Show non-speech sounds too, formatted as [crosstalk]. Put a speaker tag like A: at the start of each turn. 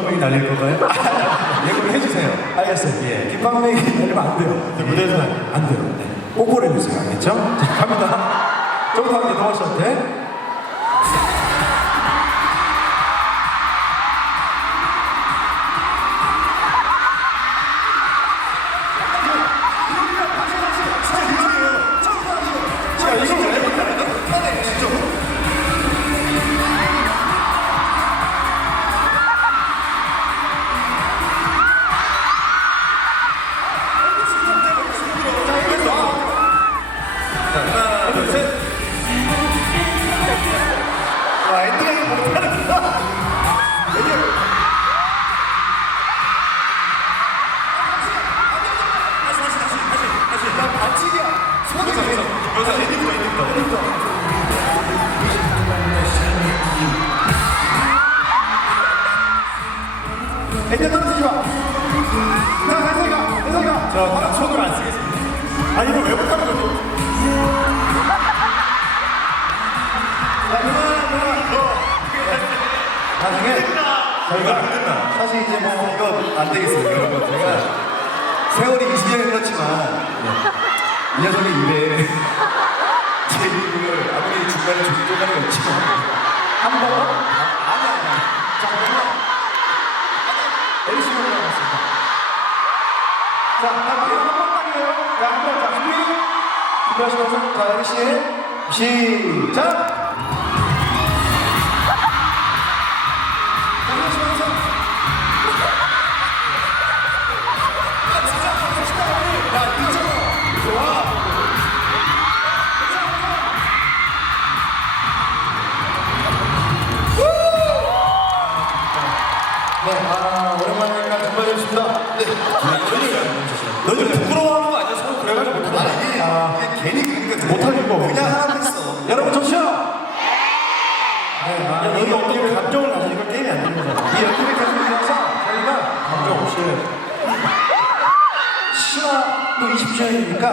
A: 빗방울이 날릴 건가요? [laughs] 예고를 해주세요. 알겠어요. 예. 빗방울이 날리면 안 돼요. 네, 무대에서 안 돼요. 네. 뽀뽀를 해주세요. 알겠죠? 자, 갑니다. 정답 이동아 씨한테.
B: 하나, 둘, 셋. 엔딩
A: 떨어지지 마. 자, 혜성이가, 혜성이가.
B: 저 손을 안 쓰겠습니다.
A: 나중에
B: 저희가.
C: 사실 이제 뭐 이거 안 되겠어요 여러분 제가 세월이 20년이 흘렀지만 이 녀석의 입에 [laughs] 제 이름을 아무리 중간에 조금조금이 없지만
A: 한 번. 아, 아니, 아니. 자, 그러면 열심히 올라갔습니다. 자, 자, 마지막 한 번만이에요. 자, 한 번, 자, 준비. 준비하시면서, 자, 열심히. 시작!
B: 너희들 부끄러워하는 거 아니야? 서로 그래가지고 못하는 거 아니야?
C: 이게, 이게 괜히 그러니까
A: 못하는 거.
C: 그냥 하고 있어
A: 여러분 좋죠? 네, 아,
B: 너희 어떻게 감정을 가지니까 게임이 안 되는 거잖아.
A: 이 연기를 계속해서 저희가 감정 없이 [laughs] 신화 또 20주년이니까